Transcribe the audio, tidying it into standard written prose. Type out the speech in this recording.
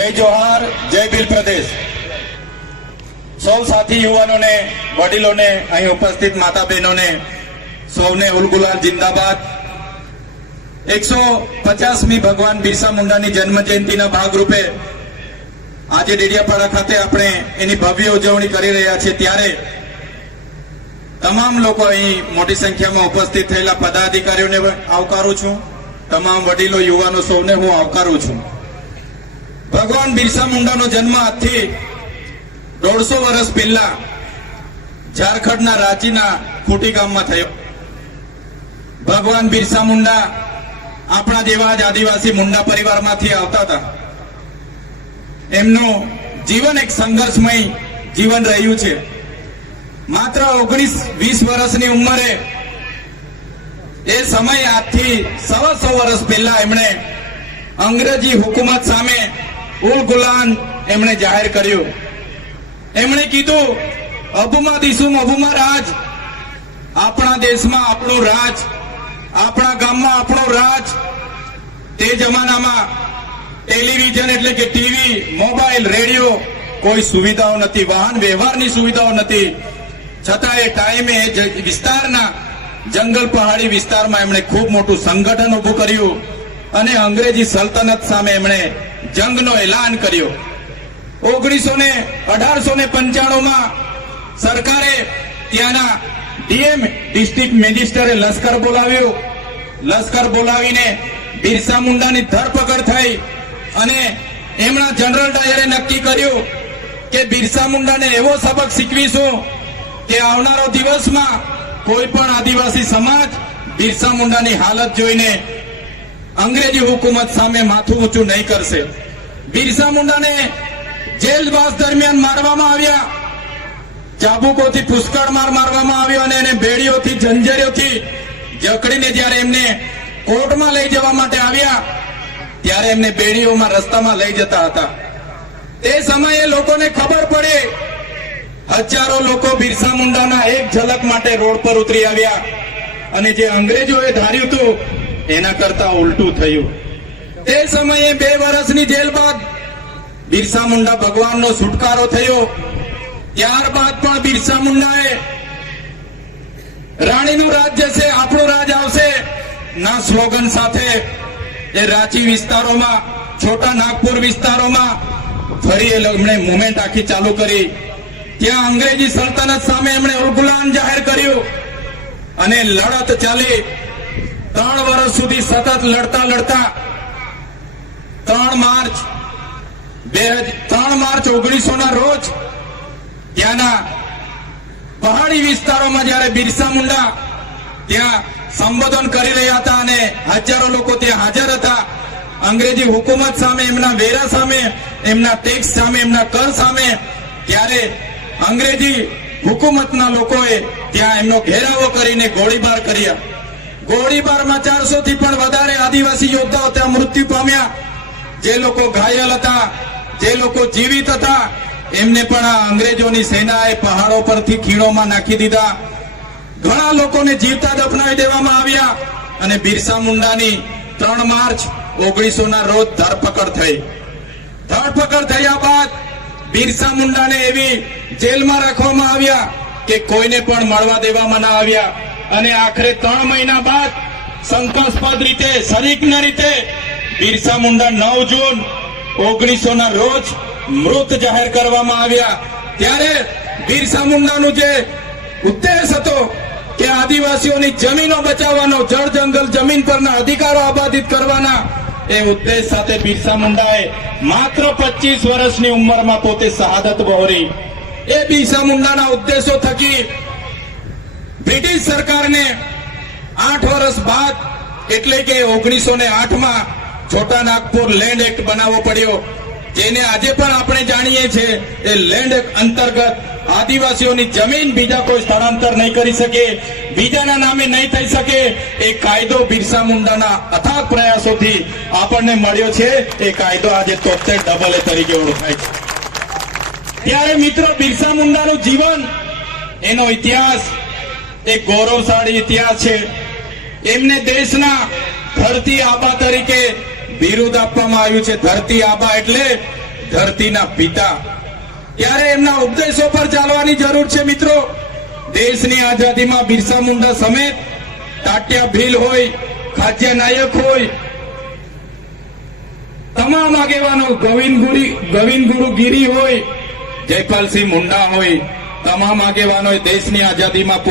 જય જોહાર, જય ભીલ પ્રદેશ. સૌ સાથી યુવાનોને, વડીલોને, અહીં ઉપસ્થિત માતા બહેનોને સૌને ઉલગુલાલ જિંદાબાદ. 150મી ભગવાન બિરસા મુંડાની જન્મ જયંતિના ભાગરૂપે આજે ડેડિયાપાડા ખાતે આપણે એની ભવ્ય ઉજવણી કરી રહ્યા છીએ. ત્યારે તમામ લોકો અહીં મોટી સંખ્યામાં ઉપસ્થિત થયેલા પદાધિકારીઓને આવકારું છું. તમામ વડીલો, યુવાનો સૌને હું આવકારું છું. ભગવાન બિરસા મુંડાનો જન્મ આજથી 150 વર્ષ પહેલા ઝારખંડના રાંચીના ખૂટી ગામમાં થયો. ભગવાન બિરસા મુંડા આપણા જેવા જ આદિવાસી મુંડા પરિવારમાંથી આવતા હતા. એમનું જીવન એક સંઘર્ષમય જીવન રહ્યું છે. માત્ર 19-20 વર્ષની ઉંમરે એ સમય આજથી 100 વર્ષ પહેલા એમણે અંગ્રેજી હુકુમત સામે ઉલગુલાન એમણે જાહેર કર્યું. એમણે કીધું, અબુમા દિસુમ અબુમા રાજ, આપણા દેશમાં આપણું રાજ, આપણા ગામમાં આપણું રાજ. તે જમાનામાં ટેલિવિઝન એટલે કે ટીવી, મોબાઈલ, રેડિયો કોઈ સુવિધાઓ નથી, વાહન વ્યવહારની સુવિધાઓ નથી. છતાં એ ટાઈમે વિસ્તારના જંગલ પહાડી વિસ્તારમાં એમણે ખૂબ મોટું સંગઠન ઉભું કર્યું અને અંગ્રેજી સલ્તનત સામે એમણે જંગનો એલાન કર્યો. 1895માં સરકારે ત્યાંના ડીએમ ડિસ્ટ્રિક્ટ મેજિસ્ટ્રેટે લશ્કર બોલાવ્યું. લશ્કર બોલાવીને બિરસા મુંડાની ધરપકડ થઈ અને એમના જનરલ ડાયરે નક્કી કર્યું કે બિરસા મુંડાને એવો સબક શીખવીશું કે આવનારો દિવસમાં કોઈ પણ આદિવાસી સમાજ બિરસા મુંડાની હાલત જોઈને અંગ્રેજી હુકુમત સામે માથું ઊંચું નહીં કરશે. બિરસા મુંડાને જેલવાસ દરમિયાન મારવામાં આવ્યા. ચાબુકોથી પુષ્કળ મારવામાં આવ્યો અને એને બેડીઓથી, જંજરીઓથી જકડીને જ્યારે એમને કોર્ટમાં લઈ જવા માટે આવ્યા ત્યારે એમને બેડીઓમાં રસ્તામાં લઈ જતા હતા. તે સમયે લોકોને ખબર પડી. હજારો લોકો બિરસા મુંડાના એક ઝલક માટે રોડ પર ઉતરી આવ્યા અને જે અંગ્રેજોએ ધાર્યું હતું એના કરતા ઉલટું થયું. તે સમયે 2 વર્ષની જેલ બાદ બિરસા મુંડા ભગવાનનો છુટકારો થયો. ત્યારબાદ પણ બિરસા મુંડાએ રાણીનું રાજ જશે, આપણું રાજ આવશે ના સ્લોગન સાથે એ રાંચી વિસ્તારોમાં, છોટા નાગપુર વિસ્તારોમાં ફરી એમણે મુવમેન્ટ આખી ચાલુ કરી. ત્યાં અંગ્રેજી સલ્તનત સામે એમણે ઉલગુલાન જાહેર કર્યું અને લડત ચાલી. 3 વર્ષ સુધી સતત લડતા લડતા 3 માર્ચ 1900ના રોજ ત્યાંના પહાડી વિસ્તારોમાં જ્યારે બિરસા મુંડા ત્યાં સંબોધન કરી રહ્યા હતા અને હજારો લોકો ત્યાં હાજર હતા. અંગ્રેજી હુકુમત સામે, એમના વેરા સામે, એમના ટેક્સ સામે, એમના કર સામે, ત્યારે અંગ્રેજી હુકુમતના લોકોએ ત્યાં એમનો ઘેરાવો કરીને ગોળીબાર કર્યા. ગોળીબારમાં 400 થી પણ વધારે આદિવાસી યોદ્ધાઓ ત્યાં મૃત્યુ પામ્યા. જે લોકો ઘાયલ હતા, જે લોકો જીવિત હતા, એમને પણ આ અંગ્રેજોની સેનાએ પહાડો પરથી ખીણોમાં નાખી દીધા. ઘણા લોકોને જીવતા દફનાવી દેવામાં આવ્યા અને બિરસા મુંડાની 3 માર્ચ 1900ના રોજ ધરપકડ થઈ. ધરપકડ થયા બાદ બિરસા મુંડાને એવી જેલમાં રાખવામાં આવ્યા કે કોઈને પણ મળવા દેવામાં ના આવ્યા અને આખરે 3 મહિના બાદ શંકાસ્પદ રીતે, શરીકના રીતે બિરસા મુંડા 9 જૂન 1900ના રોજ મૃત જાહેર કરવામાં આવ્યા. ત્યારે બિરસા મુંડાનું જે ઉદ્દેશ હતો કે આદિવાસીઓની જમીનો બચાવવાનો, જળ જંગલ જમીન પરના અધિકારો આબાદિત કરવાના, એ ઉદ્દેશ સાથે બિરસા મુંડાએ માત્ર 25 વર્ષની ઉંમરમાં પોતે શહાદત વહોરી. એ બિરસા મુંડાના ઉદ્દેશો થકી બ્રિટિશ સરકારને 8 વર્ષ બાદ એટલે કે 1908માં છોટા નાગપુર લેન્ડ એક્ટ બનાવવો પડ્યો, જેને આજે પણ આપણે જાણીએ છીએ. એ લેન્ડ એક્ટ અંતર્ગત આદિવાસીઓની જમીન બીજા કોઈ સ્થળાંતર નહીં કરી શકે, બીજાના નામે નહીં થઈ શકે. એ કાયદો બિરસા મુંડાના અથાગ પ્રયાસોથી આપણને મળ્યો છે. એ કાયદો આજે 73 તરીકે ઓળખાય છે. ત્યારે મિત્રો, બિરસા મુંડાનું જીવન, એનો ઇતિહાસ એક ગૌરવશાળી ઇતિહાસ છે. એમને દેશના ધરતી આબા તરીકે બિરુદ આપવામાં આવ્યું છે. ધરતી આબા એટલે ધરતીના પિતા, ત્યારે એમના ઉપદેશો પર ચાલવાની જરૂર છે મિત્રો. દેશની આઝાદીમાં બિરસા મુંડા સમેત તાત્યા ભીલ હોય, ખાદ્ય નાયક હોય, તમામ આગેવાનો, ગોવિંદ ગુરુ ગીરી હોય, જયપાલસિંહ મુંડા હોય, તમામ આગેવાનોએ દેશની આઝાદીમાં